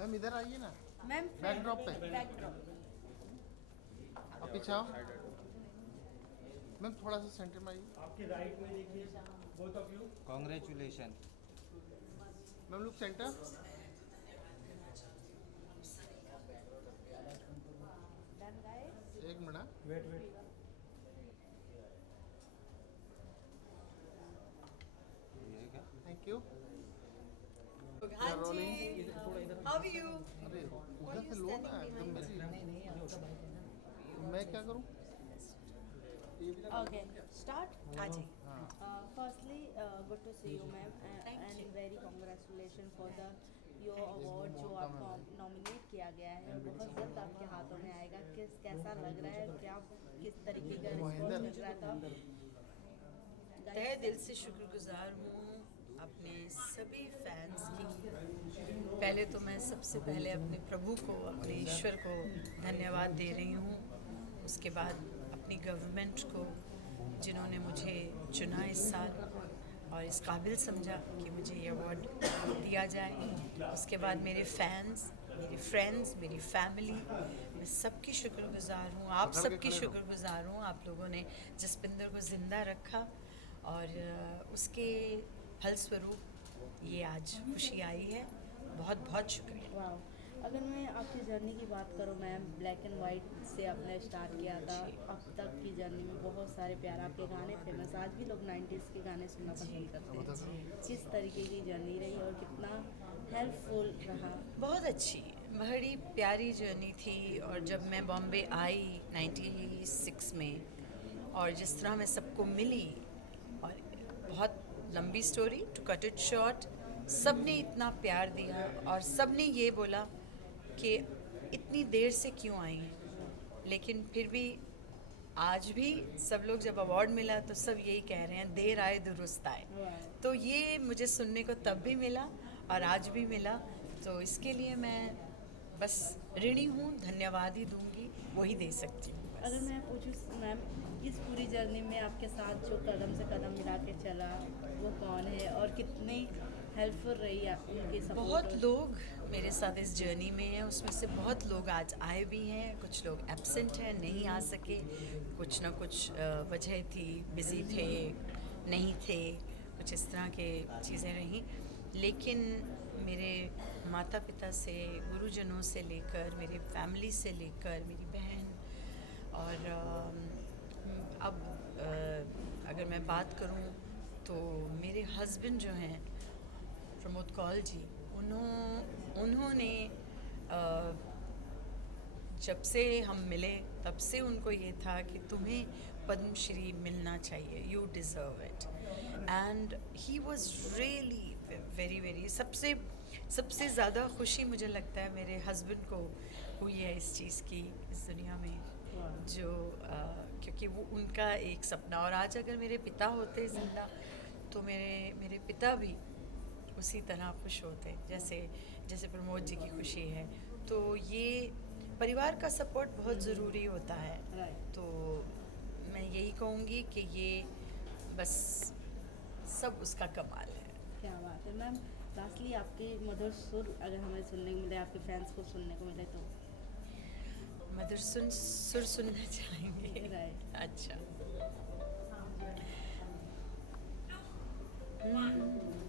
Ma'am इधर आइए ना, मैम बैकड्रॉप पे। बैकड्रॉप। आप पीछे आओ मैम, थोड़ा सा सेंटर में आइए। आपके राइट में देखिए, both of you. Congratulation. Ma'am look centre. Done guys. एक मिनट। Wait wait. ये क्या? Thank you. हाँ जी। How are you? अरे उधर से लो ना, एकदम मेरी। मैं क्या करूँ? Okay start. हाँ जी। हाँ firstly good to see you ma'am and very congratulation for the your award जो आपको नॉमिनेट किया गया है। बहुत जल्द आपके हाथों में आएगा। कैसा लग रहा है, क्या किस तरीके का रिस्पॉन्स मिल रहा था? तहे दिल से शुक्रगुजार हूँ अपने सभी फैंस की। पहले तो मैं सबसे पहले अपने प्रभु को, अपने ईश्वर को धन्यवाद दे रही हूँ। उसके बाद अपनी गवर्नमेंट को जिन्होंने मुझे चुना इस साल और इस काबिल समझा कि मुझे ये अवार्ड दिया जाए। उसके बाद मेरे फैंस, मेरे फ्रेंड्स, मेरी फैमिली, मैं सबकी शुक्रगुजार हूँ। आप सबकी शुक्रगुजार हूँ। आप लोगों ने जसपिंदर को ज़िंदा रखा और उसके फलस्वरूप ये आज खुशी आई है। बहुत बहुत शुक्रिया। वाह। अगर मैं आपकी जर्नी की बात करूँ मैम, ब्लैक एंड वाइट से आपने स्टार्ट किया था, अब तक की जर्नी में बहुत सारे प्यार आपके गाने फेमस, आज भी लोग 90s के गाने सुनना पसंद करते हैं। किस तरीके की जर्नी रही और कितना हेल्पफुल रहा? बहुत अच्छी, बड़ी प्यारी जर्नी थी। और जब मैं बॉम्बे आई 96 में और जिस तरह मैं सबको मिली, और बहुत लंबी story to cut it short, सब ने इतना प्यार दिया और सब ने ये बोला कि इतनी देर से क्यों आई हैं, लेकिन फिर भी आज भी सब लोग जब अवार्ड मिला तो सब यही कह रहे हैं, देर आए दुरुस्त आए। तो ये मुझे सुनने को तब भी मिला और आज भी मिला। तो इसके लिए मैं बस ऋणी हूँ, धन्यवाद ही दूंगी, वही दे सकती हूँ बस। अगर मैं पूछूँ मैम, इस पूरी जर्नी में आपके साथ जो कदम से कदम मिला के चला वो कौन है और कितनी हेल्पफुल रही है उनकी सपोर्ट? बहुत लोग मेरे साथ इस जर्नी में हैं। उसमें से बहुत लोग आज आए भी हैं, कुछ लोग एब्सेंट हैं, नहीं आ सके, कुछ ना कुछ वजह थी, बिज़ी थे, नहीं थे, कुछ इस तरह के चीज़ें रहीं। लेकिन मेरे माता पिता से, गुरुजनों से लेकर, मेरे फैमिली से लेकर, मेरी बहन और अब अगर मैं बात करूं तो मेरे हस्बैंड जो हैं प्रमोद कौल जी, उन्होंने जब से हम मिले तब से उनको ये था कि तुम्हें पद्मश्री मिलना चाहिए, you deserve it. And he was really very very, सबसे ज़्यादा खुशी मुझे लगता है मेरे हस्बैंड को हुई है इस चीज़ की, इस दुनिया में, जो क्योंकि वो उनका एक सपना। और आज अगर मेरे पिता होते ज़िंदा तो मेरे पिता भी उसी तरह खुश होते जैसे प्रमोद जी की खुशी है। तो ये परिवार का सपोर्ट बहुत ज़रूरी होता है। तो मैं यही कहूँगी कि ये बस सब उसका कमाल है। क्या बात है मैम। लास्टली आपके मधुर सुर अगर हमें सुनने को मिले, आपके फैंस को सुनने को मिले तो? मधुर सुर सुनना चाहेंगे? राइट। अच्छा,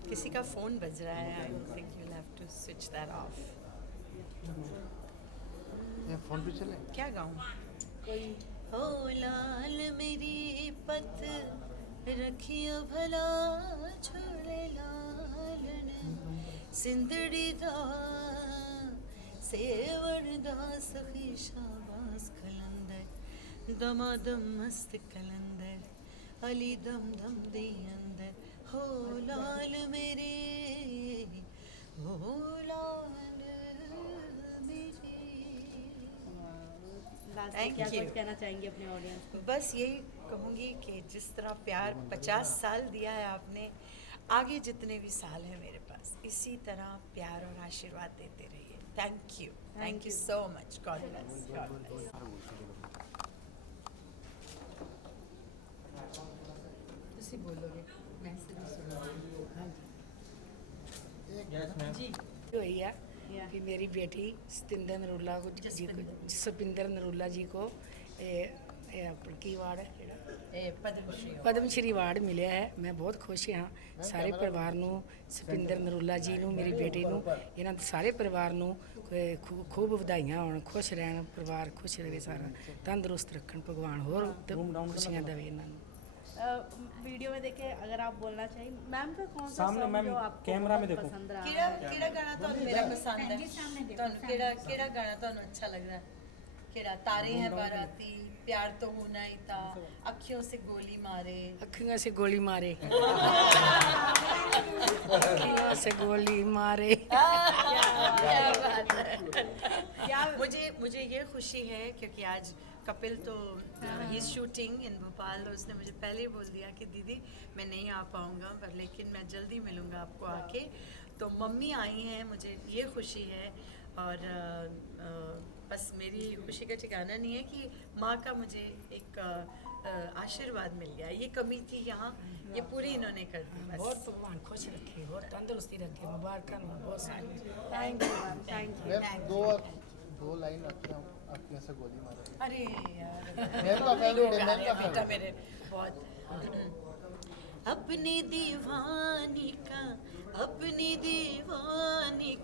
किसी का फ़ोन बज रहा है। I think you have to switch that off. ये फोन पे चले। क्या गाऊँ? कोई हो लाल मेरी पत रखियो भला छोड़े लालन, सिंदड़ी दा सेवण दा सखी शाबास कलंदर, दमादम मस्त कलंदर, अली दम दम दे अंदर, हो लाल मेरे, हो लाल मेरे। लास्ट Thank क्या you. कुछ कहना चाहेंगे अपने ऑडियंस को? बस यही कहूँगी कि जिस तरह प्यार 50 साल दिया है आपने, आगे जितने भी साल हैं मेरे पास, इसी तरह प्यार और आशीर्वाद देते रहिए। Thank you so much. God bless. ਤੁਸੀਂ ਬੋਲੋਗੇ, ਮੈਂ ਸਿੱਧੀ ਸੁਣਾਂਗੀ। Yes ma'am. जी हुई है Yeah. कि मेरी बेटी सतिंदर नरूला सपिंदर नरूला जी को की अवार्ड है पद्म श्री अवार्ड मिले है। मैं बहुत खुश हाँ सारे परिवार ਨੂੰ ਸਪਿੰਦਰ ਨਰੂਲਾ ਜੀ ਨੂੰ ਮੇਰੀ ਬੇਟੀ ਨੂੰ ਇਹਨਾਂ ਦੇ ਸਾਰੇ ਪਰਿਵਾਰ ਨੂੰ खूब ਵਧਾਈਆਂ ਹੋਣ खुश ਰਹਿਣ ਪਰਿਵਾਰ खुश ਰਹੇ ਸਾਰਾ ਤੰਦਰੁਸਤ ਰੱਖਣ ਭਗਵਾਨ ਹੋਰ ਖੁਸ਼ੀਆਂ ਦੇਵੇ ਇਹਨਾਂ ਨੂੰ। वीडियो में देखे अगर आप बोलना चाहिए मैम का कौन सा सामने song मैम, जो आपको कैमरा में बहुत देखो। पसंद रहा ਕਿਹੜਾ ਗਾਣਾ ਤੁਹਾਨੂੰ ਮੇਰਾ ਪਸੰਦ ਹੈ? ਤੁਹਾਨੂੰ ਕਿਹੜਾ ਗਾਣਾ ਤੁਹਾਨੂੰ ਅੱਛਾ ਲੱਗਦਾ ਹੈ? ਕਿਹੜਾ ਤਾਰੇ ਹੈ ਬਾਰਾਤੀ, प्यार तो होना ही था, अखियों से गोली मारे, अखियों से गोली मारे अखियों से गोली मारे। क्या बात है। क्या मुझे ये खुशी है क्योंकि आज कपिल तो ही शूटिंग इन भोपाल, तो उसने मुझे पहले ही बोल दिया कि दीदी मैं नहीं आ पाऊँगा पर लेकिन मैं जल्दी मिलूँगा आपको आके। तो मम्मी आई हैं, मुझे ये खुशी है और बस मेरी खुशी का ठिकाना नहीं है कि माँ का मुझे एक आशीर्वाद मिल गया। ये कमी थी यहाँ, ये पूरी इन्होंने कर दी बस। बहुत भगवान खुश रखे और तंदुरुस्ती रखे मुबारक बहुत सारी। Thank you ma'am, thank you. Ma'am दो लाइन आपके से गोली मारे। अरे यार मैम का फेवरेट है, मैम का बेटा फेवरेट। मेरे बहुत अपनी दीवानी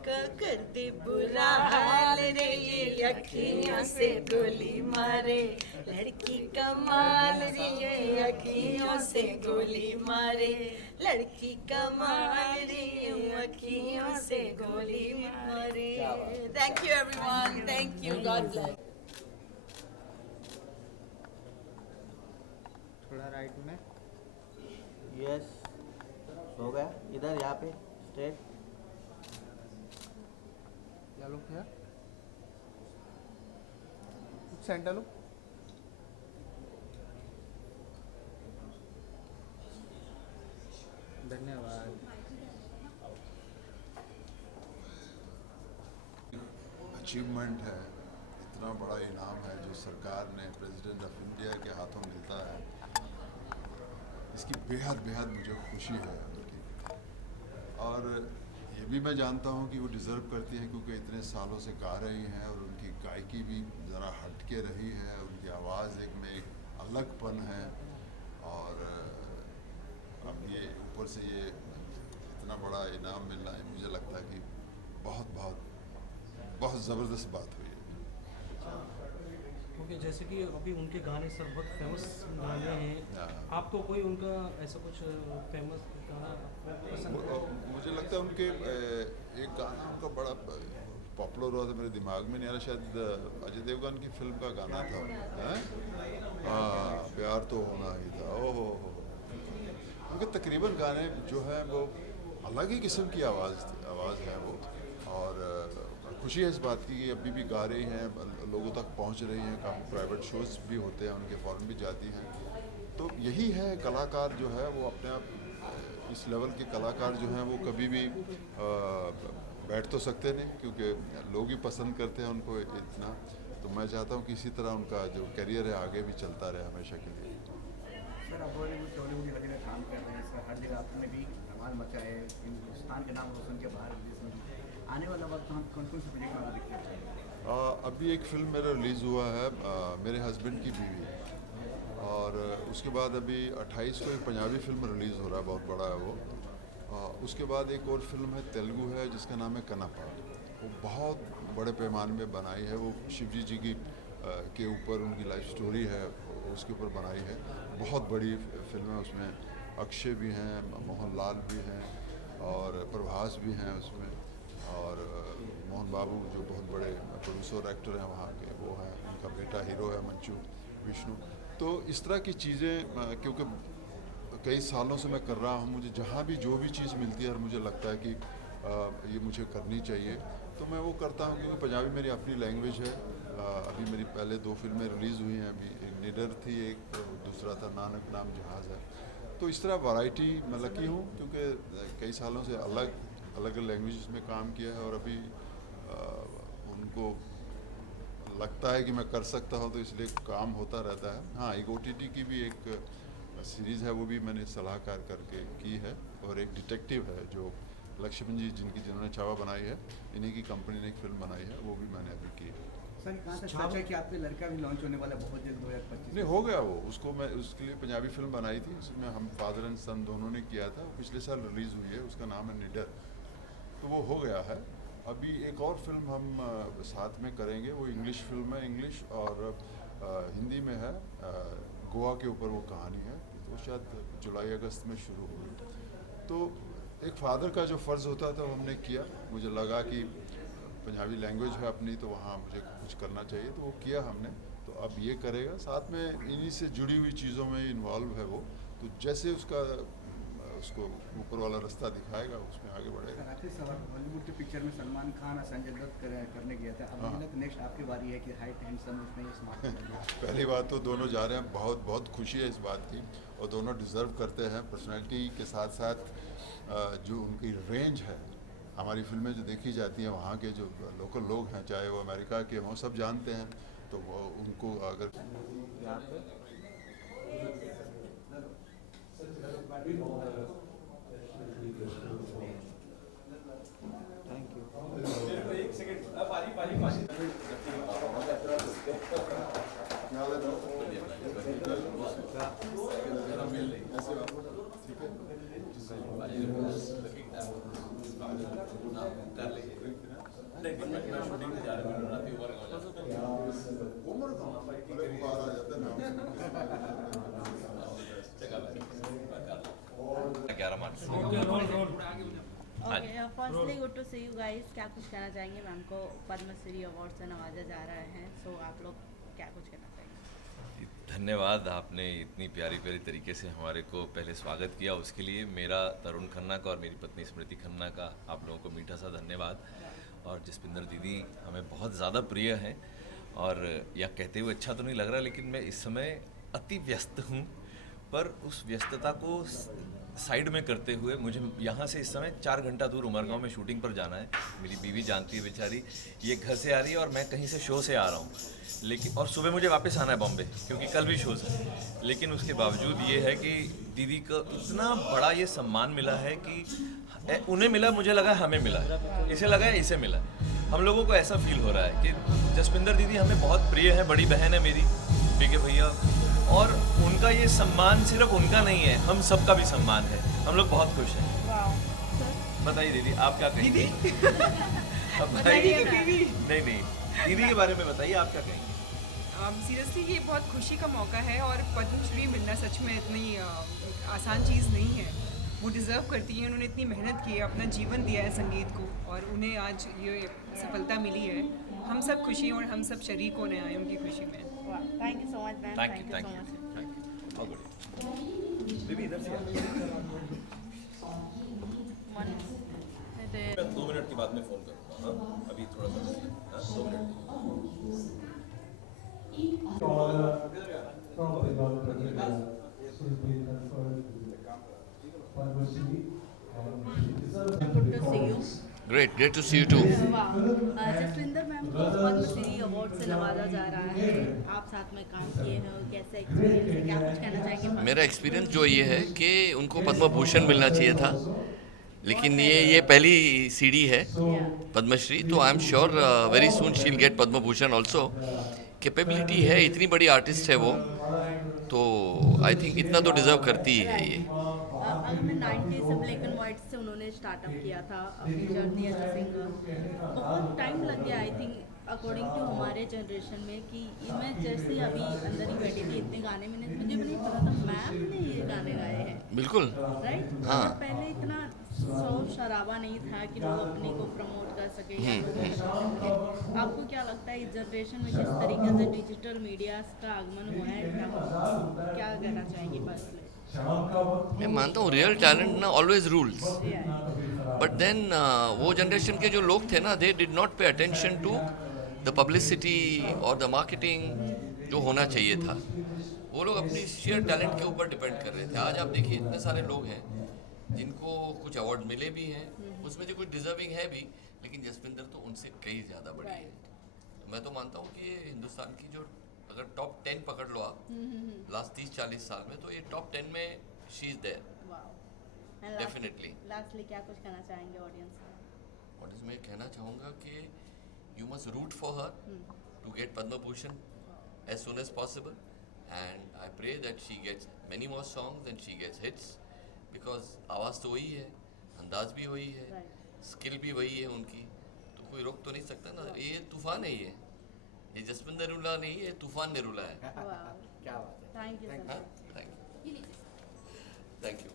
का कर दे बुरा हाल रे, ये अखियों से गोली मारे, लड़की कमाल रे ये अखियों से गोली मारे, लड़की कमाल रे ये अखियों से गोली मारे। Thank you everyone, thank you, God bless. थोड़ा राइट में। यस हो गया इधर यहाँ पे स्ट्रेट। या लुक हियर, सेंटर लुक। धन्यवाद। अचीवमेंट है, इतना बड़ा इनाम है जो सरकार ने प्रेसिडेंट ऑफ इंडिया के हाथों मिलता है, इसकी बेहद बेहद मुझे खुशी है उनकी। और ये भी मैं जानता हूँ कि वो डिज़र्व करती हैं क्योंकि इतने सालों से गा रही हैं और उनकी गायकी भी ज़रा हटके रही है, उनकी आवाज़ में एक अलगपन है। और अब ये ऊपर से ये इतना बड़ा इनाम मिलना है, मुझे लगता है कि बहुत बहुत बहुत ज़बरदस्त बात हुई है। क्योंकि जैसे कि अभी उनके गाने सर बहुत फेमस गाने हैं, आपको कोई उनका ऐसा कुछ फेमस गाना आपको पसंद है? मुझे लगता है उनके एक गाना उनका बड़ा पॉपुलर हुआ था, मेरे दिमाग में नहीं आ रहा, शायद अजय देवगन की फिल्म का गाना था। हाँ, प्यार तो होना ही था। ओहो, उनके तकरीबन गाने जो है वो अलग ही किस्म की आवाज़ है वो। और खुशी है इस बात की कि अभी भी गा रही हैं, लोगों तक पहुंच रही हैं, काफ़ी प्राइवेट शोज़ भी होते हैं उनके, फ़ॉरेन भी जाती हैं। तो यही है, कलाकार जो है वो अपने आप इस लेवल के कलाकार जो हैं वो कभी भी बैठ तो सकते नहीं क्योंकि लोग ही पसंद करते हैं उनको इतना। तो मैं चाहता हूँ कि इसी तरह उनका जो करियर है आगे भी चलता रहे हमेशा के लिए। सर आप बॉलीवुड टॉलीवुड हर जगह काम कर रहे हैं सर, हर जगह आपने भी धमाल मचाए, हिंदुस्तान के नाम रोशन के बाहर विदेश में भी। आने वाला वक्त हम कौन कौन सी प्रोजेक्ट में देखते हैं? अभी एक फ़िल्म मेरा रिलीज़ हुआ है, मेरे हस्बैंड की बीवी, और उसके बाद अभी 28 को एक पंजाबी फ़िल्म रिलीज़ हो रहा है, बहुत बड़ा है वो। उसके बाद एक और फिल्म है तेलुगु है जिसका नाम है कनपा, वो बहुत बड़े पैमाने में बनाई है, वो शिवजी जी की के ऊपर उनकी लाइफ स्टोरी है, उसके ऊपर बनाई है। बहुत बड़ी फिल्म है, उसमें अक्षय भी हैं, मोहनलाल भी हैं और प्रभास भी हैं उसमें, और मोहन बाबू जो बहुत बड़े प्रोड्यूसर एक्टर हैं वहाँ के वो हैं, उनका बेटा हीरो है मंचू विष्णु। तो इस तरह की चीज़ें क्योंकि कई सालों से मैं कर रहा हूँ, मुझे जहाँ भी जो भी चीज़ मिलती है और मुझे लगता है कि ये मुझे करनी चाहिए तो मैं वो करता हूँ, क्योंकि पंजाबी मेरी अपनी लैंग्वेज है। अभी मेरी पहले 2 फिल्में रिलीज़ हुई हैं, अभी एक निडर थी, एक दूसरा था नानक नाम जहाज़ है। तो इस तरह वैरायटी मैं लकी हूँ क्योंकि कई सालों से अलग अलग लैंग्वेज में काम किया है और अभी उनको लगता है कि मैं कर सकता हूँ, तो इसलिए काम होता रहता है। हाँ, एक OTT की भी एक सीरीज़ है, वो भी मैंने सलाहकार करके की है, और एक डिटेक्टिव है जो लक्ष्मण जी जिन्होंने छावा बनाई है, इन्हीं की कंपनी ने एक फिल्म बनाई है, वो भी मैंने अभी की है। सर कहाँ तक सच है कि आपके लड़का भी लॉन्च होने वाला बहुत जल्द 2025? नहीं, हो गया वो, उसको मैं उसके लिए पंजाबी फिल्म बनाई थी, उसमें हम फादर एंड सन दोनों ने किया था, पिछले साल रिलीज़ हुई है, उसका नाम है निडर, तो वो हो गया है। अभी एक और फिल्म हम साथ में करेंगे, वो इंग्लिश फिल्म है, इंग्लिश और हिंदी में है, गोवा के ऊपर वो कहानी है, तो शायद जुलाई अगस्त में शुरू होगी। तो एक फादर का जो फ़र्ज़ होता था वो हमने किया, मुझे लगा कि पंजाबी लैंग्वेज है अपनी, तो वहाँ मुझे कुछ करना चाहिए, तो वो किया हमने। तो अब ये करेगा, साथ में इन्हीं से जुड़ी हुई चीज़ों में इन्वॉल्व है वो, तो जैसे उसको ऊपर वाला रास्ता दिखाएगा उसमें आगे बढ़ेगा। आखिरी सवाल, हॉलीवुड की पिक्चर में सलमान खान और संजय दत्त करने गया था, अब मुझे लगता नेक्स्ट आपकी बारी है कि हाइट हैंडसम उसमें ये स्मार्ट पहली बात तो दोनों जा रहे हैं, बहुत बहुत खुशी है इस बात की, और दोनों डिज़र्व करते हैं। पर्सनैलिटी के साथ साथ जो उनकी रेंज है, हमारी फिल्में जो देखी जाती हैं, वहाँ के जो लोकल लोग हैं, चाहे वो अमेरिका के हों, सब जानते हैं, तो वो उनको अगर okay, firstly good to see you guys. क्या कुछ कहना चाहेंगे? मैम को पद्मश्री अवार्ड से नवाजा जा रहा है, सो आप लोग क्या कुछ कहना चाहेंगे? धन्यवाद, आपने इतनी प्यारी प्यारी तरीके से हमारे को पहले स्वागत किया, उसके लिए मेरा, तरुण खन्ना का और मेरी पत्नी स्मृति खन्ना का आप लोगों को मीठा सा धन्यवाद। और जसपिंदर दीदी हमें बहुत ज़्यादा प्रिय हैं, और यह कहते हुए अच्छा तो नहीं लग रहा, लेकिन मैं इस समय अति व्यस्त हूँ, पर उस व्यस्तता को साइड में करते हुए मुझे यहाँ से इस समय 4 घंटा दूर उमरगांव में शूटिंग पर जाना है। मेरी बीवी जानती है बेचारी, ये घर से आ रही है और मैं कहीं से शो से आ रहा हूँ, लेकिन और सुबह मुझे वापस आना है बॉम्बे, क्योंकि कल भी शोज़ है। लेकिन उसके बावजूद ये है कि दीदी को इतना बड़ा ये सम्मान मिला है कि उन्हें मिला, मुझे लगा हमें मिला है, इसे लगा है इसे मिला है। हम लोगों को ऐसा फील हो रहा है कि जसपिंदर दीदी हमें बहुत प्रिय है, बड़ी बहन है मेरी, पीके भैया, और उनका ये सम्मान सिर्फ उनका नहीं है, हम सबका भी सम्मान है। हम लोग बहुत खुश हैं। बताइए दीदी, आप क्या कहेंगे? अब बताइए। नहीं, दीदी के बारे में बताइए, आप क्या कहेंगे? सीरियसली ये बहुत खुशी का मौका है, और पद्मश्री मिलना सच में इतनी आसान चीज़ नहीं है। वो डिज़र्व करती हैं, उन्होंने इतनी मेहनत की है, अपना जीवन दिया है संगीत को, और उन्हें आज ये सफलता मिली है। हम सब खुशी हैं और हम सब शरीक होने आए उनकी खुशी में। Thank you so much ma'am, thank you, so thank much. You, thank you. बहुत बढ़िया। बेबी इधर से मैं 2 मिनट के बाद में फ़ोन करूँगा। हाँ, अभी थोड़ा सा 2 minute. Good to see you. Great to see you too. वाह, जसविंदर मैम को पद्मश्री अवार्ड से नवाजा जा रहा है, आप साथ में काम किए हैं, कैसा एक्सपीरियंस है, क्या कुछ कहना चाहेंगे? मेरा एक्सपीरियंस जो ये है कि उनको पद्म भूषण मिलना चाहिए था, लेकिन ये पहली सीढ़ी है पद्मश्री, तो I am sure very soon she will get Padma Bhushan also. Capability है, इतनी बड़ी आर्टिस्ट है वो, तो आई थिंक इतना तो डिजर्व करती ही है ये। अगर मैं 90 से ब्लैक एंड वाइट से उन्होंने स्टार्टअप किया था अपनी जर्नी एज अ सिंगर, बहुत टाइम लग गया आई थिंक अकॉर्डिंग टू हमारे जनरेशन में, कि मैं जैसे अभी अंदर ही बैठी थी, इतने गाने मैंने, मुझे भी नहीं पता था मैम ने ये गाने गाए हैं। बिल्कुल, राइट। हाँ। पहले इतना शोर शराबा नहीं था कि लोग अपने को प्रमोट कर सके या लोगों को बता सके। आपको क्या लगता है इस जनरेशन में जिस तरीके से डिजिटल मीडिया का आगमन हुआ है, क्या कहना चाहेंगे? बस मैं मानता हूँ रियल टैलेंट ना ऑलवेज रूल्स, बट देन वो जनरेशन के जो लोग थे ना, they did not pay attention to the publicity और द मार्केटिंग जो होना चाहिए था। वो लोग अपनी शेयर टैलेंट के ऊपर डिपेंड कर रहे थे। आज आप देखिए इतने सारे लोग हैं जिनको कुछ अवार्ड मिले भी हैं, उसमें से कुछ डिजर्विंग है भी, लेकिन जसविंदर तो उनसे कई ज़्यादा बड़ी है। मैं तो मानता हूँ कि ये हिंदुस्तान की जो अगर टॉप 10 पकड़ लो आप लास्ट 30-40 साल में, तो ये टॉप 10 में she is there. Definitely. Lastly क्या कुछ कहना चाहेंगे ऑडियंस को? और इसमें कहना चाहूँगा कि you must root for her to get Padma Bhushan as soon as possible, and I pray that she gets many more songs and she gets hits, because आवाज़ तो वही है, अंदाज भी वही है, स्किल भी वही है उनकी, तो कोई रोक तो नहीं सकता ना। ये तूफान है, ये जसविंदर निरुला नहीं, ये तूफान निरुला है। क्या बात है। Thank you sir. Thank you.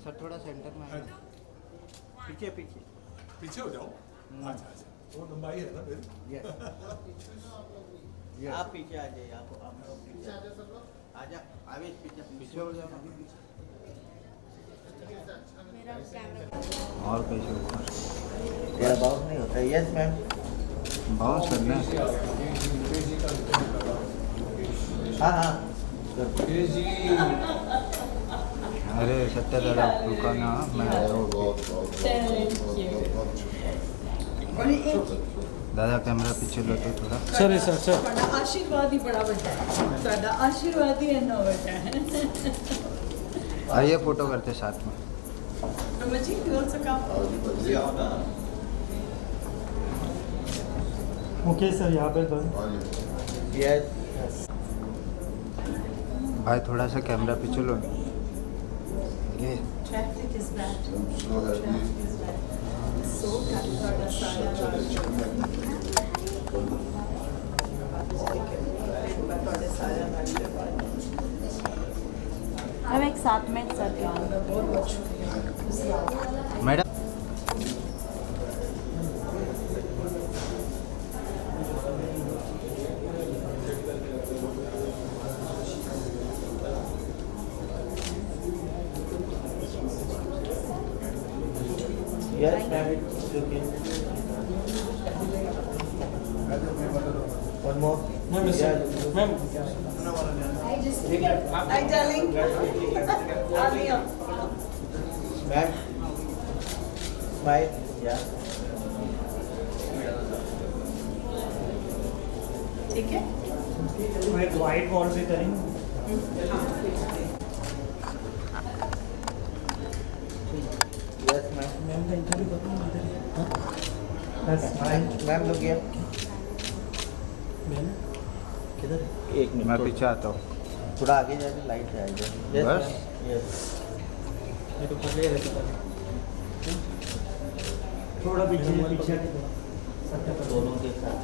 Sir थोड़ा सेंटर में आइए। पीछे पीछे पीछे हो जाओ। अच्छा अच्छा, वो लंबाई है ना फिर। आप पीछे आ जाइए, आप लोग पीछे आ जा। आवेश पीछे पीछे हो जाओ। मेरा कैमरा और कैसे होता है? तेरा बाउंस नहीं होता? यस मैम, बाउंस करना है। हाँ हाँ। अरे सत्य दादा रुका ना, मैं आया हूँ। दादा कैमरा पीछे लो तो थोड़ा। सर सर आशीर्वाद ही बड़ा बच्चा है, साडा आशीर्वाद ही इन्ना बच्चा है। आइए फोटो करते साथ में। जी you also come. Okay sir, यहाँ पे यस भाई थोड़ा सा कैमरा पीछे लो। ये Traffic is bad. Traffic is bad. So हम एक साथ में sir madam Yes, ma'am, it's okay. One more. Ma'am Hi darling. Ma'am, smile. Yeah. ठीक है? एक वाइट बॉल भी करेंगे। Yes, ma'am. मैम का इंटरव्यू बताओ इधर। मैम लोग ये मैम किधर? एक मिनट मैं पीछे आता हूँ। थोड़ा आगे जाके लाइट से आएगा। बस यस। थोड़ा पीछे दोनों के साथ।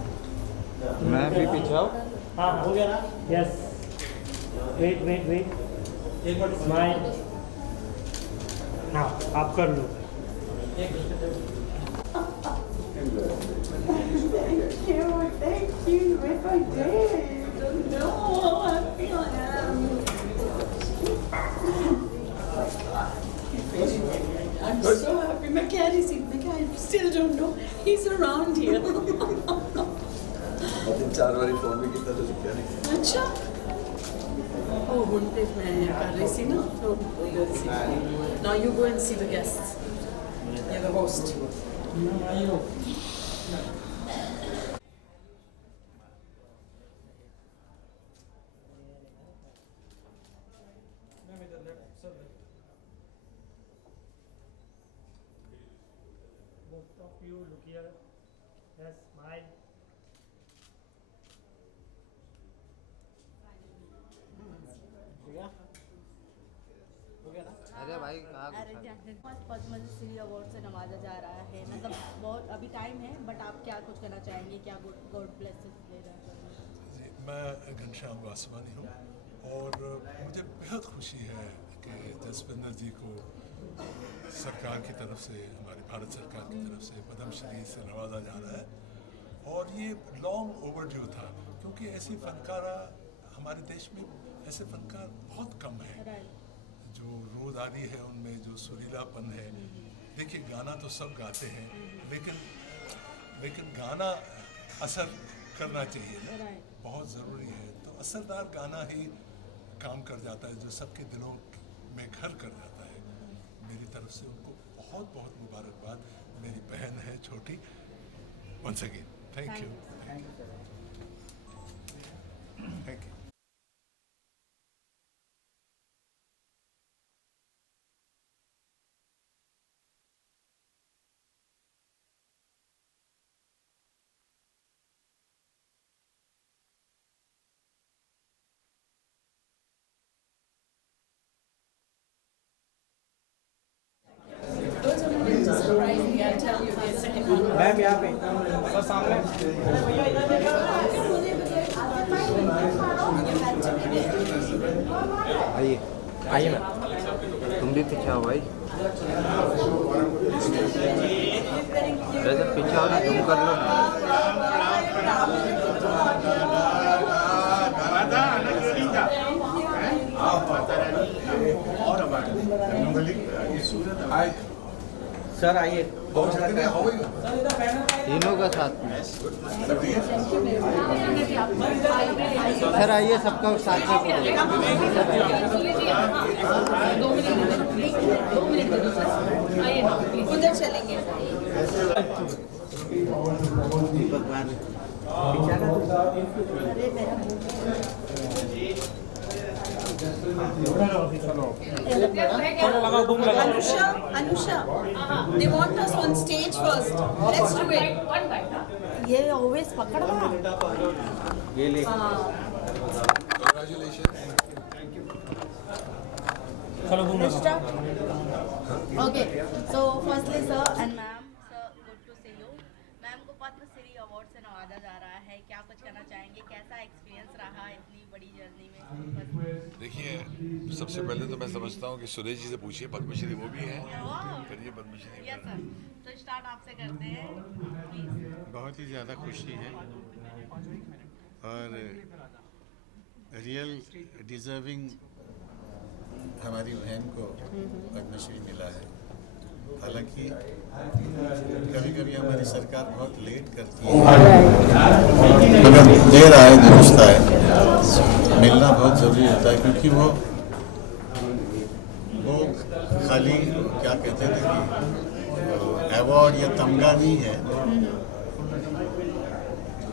मैं भी पीछे आऊँ। हाँ हो गया ना? यस। वेट एक बार स्माइल। हाँ आप कर लो। Thank you. If I did, no, how happy I am. I'm so happy. मैं कह रही थी, मैं I still don't know. He's around here. 4 बारी फोन भी किया तो क्या नहीं। अच्छा। Oh, वुडे मैं कर रही थी ना, तो उधर से। Now you go and see the guests. You're the host. Both of you look here. Yes, smile. अरे भाई कहाँ पद्मश्री अवार्ड से नवाजा जा रहा है, मतलब बहुत अभी टाइम है, बट आप क्या कुछ कहना चाहेंगे? क्या गॉड ब्लेसेस ले रहे हैं? मैं घनश्याम वासवानी हूँ और मुझे बेहद खुशी है कि जसविंदर जी को सरकार की तरफ से, हमारी भारत सरकार की तरफ से पद्मश्री से नवाजा जा रहा है। और ये लॉन्ग ओवरड्यू था, क्योंकि ऐसे फनकारा हमारे देश में ऐसे फनकार बहुत कम हैं जो रोज़ारी है उनमें जो सुरीलापन है। देखिए गाना तो सब गाते हैं, लेकिन गाना असर करना चाहिए ना। बहुत ज़रूरी है। तो असरदार गाना ही काम कर जाता है, जो सबके दिलों में घर कर जाता है। मेरी तरफ से उनको बहुत बहुत मुबारकबाद। मेरी बहन है छोटी। Once again thank you. Thank you. Ma'am यहाँ पे सर सामने आइए आइए मैम। तुम भी पीछे आओ भाई। अरे सर पीछे आओ ना, तुम कर लो। सर आइए, तीनों का साथ में। सर आइए, सबका साथ में उधर चलेंगे। Anusha, they want us on stage first. Let's do it. ये always पकड़ना। ये ले। Okay, so firstly sir and ma'am, sir, good to see you. Ma'am को पद्मश्री अवार्ड से नवाजा जा रहा है, क्या कुछ कहना चाहेंगे? कैसा एक्सपीरियंस रहा इतनी बड़ी जर्नी में? देखिए, सबसे पहले तो मैं समझता हूँ कि सुरेश जी से पूछिए, पद्मश्री वो भी है। करिए पद्मश्री। यस सर, तो स्टार्ट आपसे करते हैं प्लीज। बहुत ही ज़्यादा खुशी है और रियल डिज़र्विंग हमारी बहन को पद्मश्री मिला है। हालांकि कभी कभी हमारी सरकार बहुत लेट करती है, मगर देर आए दुरुस्त आए, मिलना बहुत ज़रूरी होता है। क्योंकि वो खाली क्या कहते थे कि अवार्ड या तमगा नहीं है,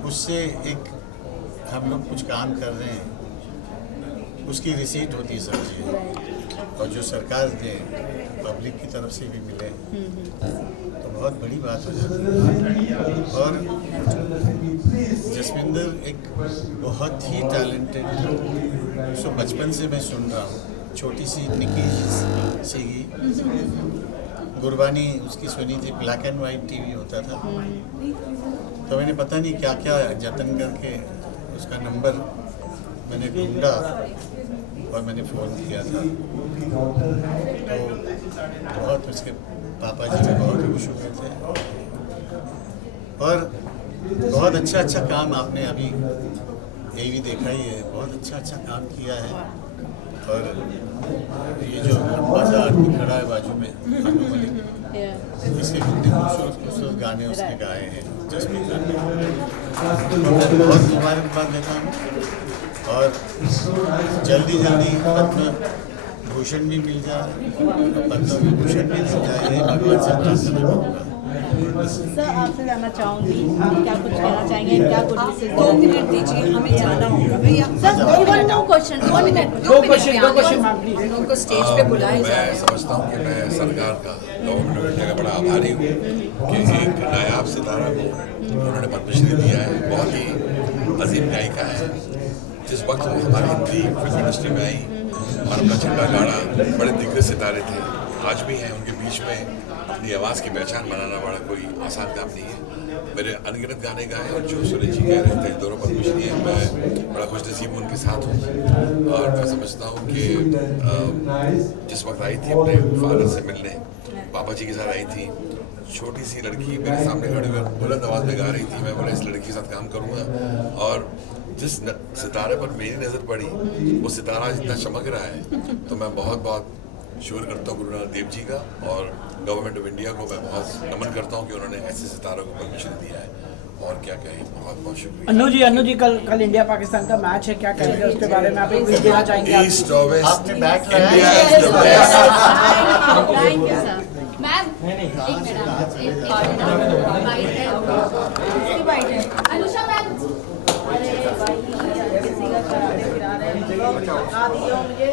उससे एक हम लोग कुछ काम कर रहे हैं, उसकी रिसीट होती है समझिए, और जो सरकार दे पब्लिक की तरफ से भी मिले तो बहुत बड़ी बात हो जाती है। और जसविंदर एक बहुत ही टैलेंटेड, उसको बचपन से मैं सुन रहा हूँ, छोटी सी निकी सीगी गुरबानी उसकी सुनी थी, ब्लैक एंड वाइट टीवी होता था, तो मैंने पता नहीं क्या क्या जतन करके उसका नंबर मैंने ढूंढा और मैंने फ़ोन किया था। तो बहुत उसके पापा जी से बहुत खुश हुए थे और बहुत अच्छा काम आपने अभी ये भी देखा ही है, बहुत अच्छा काम किया है। और ये जो लंबा सा आदमी खड़ा है बाजू में, अनु मलिक, इसके कितने खूबसूरत गाने उसने गाए हैं जसमीत ने, मैं बहुत मुबारकबाद देता हूँ। और जल्दी पद्म भूषण भी मिल जाए, पद्म विभूषण भी मिल जाए, यही भगवान से प्रार्थना करूँगा। सर आपसे जानना चाहूँगी, क्या कुछ कहना चाहेंगे? क्या कुछ 2 मिनट दीजिए, हमें जाना होगा भैया। सर दो क्वेश्चन उनको स्टेज पे बुलाया जाए। मैं समझता हूँ कि मैं सरकार का, गवर्नमेंट ऑफ इंडिया का बड़ा आभारी हूँ कि एक नायाब सितारा को उन्होंने पद्मश्री दिया है। बहुत ही अजीम गायिका है। जिस वक्त वो हमारी हिंदी फिल्म इंडस्ट्री में आई और अपना झंडा गाड़ा, बड़े दिग्गज सितारे थे, आज भी हैं। उनके बीच में अपनी आवाज़ की पहचान बनाना बड़ा कोई आसान काम नहीं है। मेरे अनगिनत गाने गाए और जो सुरेश जी कह रहे थे, दोनों पद्मश्री हैं। मैं बड़ा खुश नसीब उनके साथ हूँ और मैं समझता हूँ कि जिस वक्त आई थी अपने फादर से मिलने, पापा जी के साथ आई थी, छोटी सी लड़की मेरे सामने खड़ी हुई बुलंद आवाज़ में गा रही थी। मैं बोला इस लड़की के साथ काम करूँगा। और जिस सितारे पर मेरी नज़र पड़ी, वो सितारा जितना चमक रहा है, तो मैं बहुत शुक्र करता हूँ गुरु नानक देव जी का, और गवर्नमेंट ऑफ इंडिया को मैं बहुत नमन करता हूँ कि उन्होंने ऐसे सितारों को परमिशन दिया है। और क्या कहें, बहुत बहुत शुक्रिया। अनु जी कल इंडिया पाकिस्तान का मैच है, क्या कहेंगे उसके बारे में? आप एक विश देना चाहेंगे? ईस्ट और वेस्ट, आपने bat India is the best. Thank you sir. Ma'am Anusha ma'am, अरे भाई किसी का कराने फिरा रहे हैं, बता दियो मुझे।